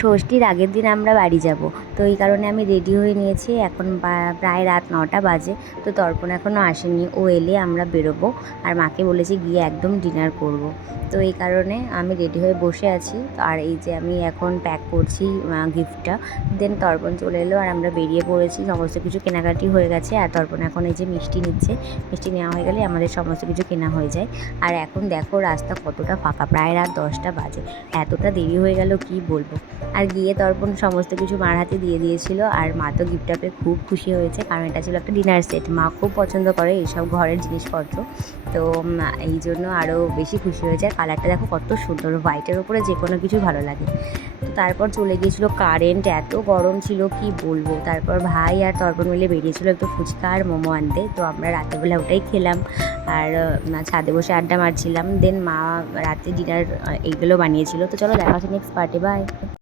ষষ্ঠীর আগের দিন আমরা বাড়ি যাব, তো এই কারণে আমি রেডি হয়ে নিয়েছি। এখন প্রায় রাত 9টা বাজে, তো তর্পণ এখনও আসেনি। ও এলে আমরা বেরোবো, আর মাকে বলেছি গিয়ে একদম ডিনার করব। তো এই কারণে আমি রেডি হয়ে বসে আছি। আর এই যে আমি এখন প্যাক করছি গিফটটা। দেন তর্পণ চলে এলো আর আমরা বেরিয়ে পড়েছি। সমস্ত কিছু কেনাকাটি হয়ে গেছে, আর তর্পণ এখন এই যে মিষ্টি নিচ্ছে। মিষ্টি নেওয়া হয়ে গেলে আমাদের সমস্ত কিছু কেনা হয়ে যায়। আর এখন দেখো রাস্তা কতটা ফাঁকা, প্রায় রাত 10টা বাজে। এতটা দেরি হয়ে গেল কি বলবো। আর গিয়ে তর্পণ সমস্ত কিছু মার হাতে দিয়ে দিয়েছিল, আর মা তো গিফটটা পেয়ে খুব খুশি হয়েছে, কারণ এটা ছিল একটা ডিনার সেট। মা খুব পছন্দ করে এইসব ঘরের জিনিসপত্র, তো এই জন্য আরও বেশি খুশি হয়েছে। আর কালারটা দেখো কত সুন্দর, হোয়াইটের ওপরে যে কোনো কিছু ভালো লাগে। তো তারপর চলে গিয়েছিলো কারেন্ট, এত গরম ছিল কি বলবো। তারপর ভাই আর তর্পণ মিলে বেরিয়েছিলো একটু ফুচকা আর মোমো আনতে, তো আমরা রাতেরবেলা ওটাই খেলাম আর ছাদে বসে আড্ডা মারছিলাম। দেন মা রাতে ডিনার এইগুলো বানিয়েছিল। তো চলো দেখা হচ্ছে নেক্সট পার্টে, বাই।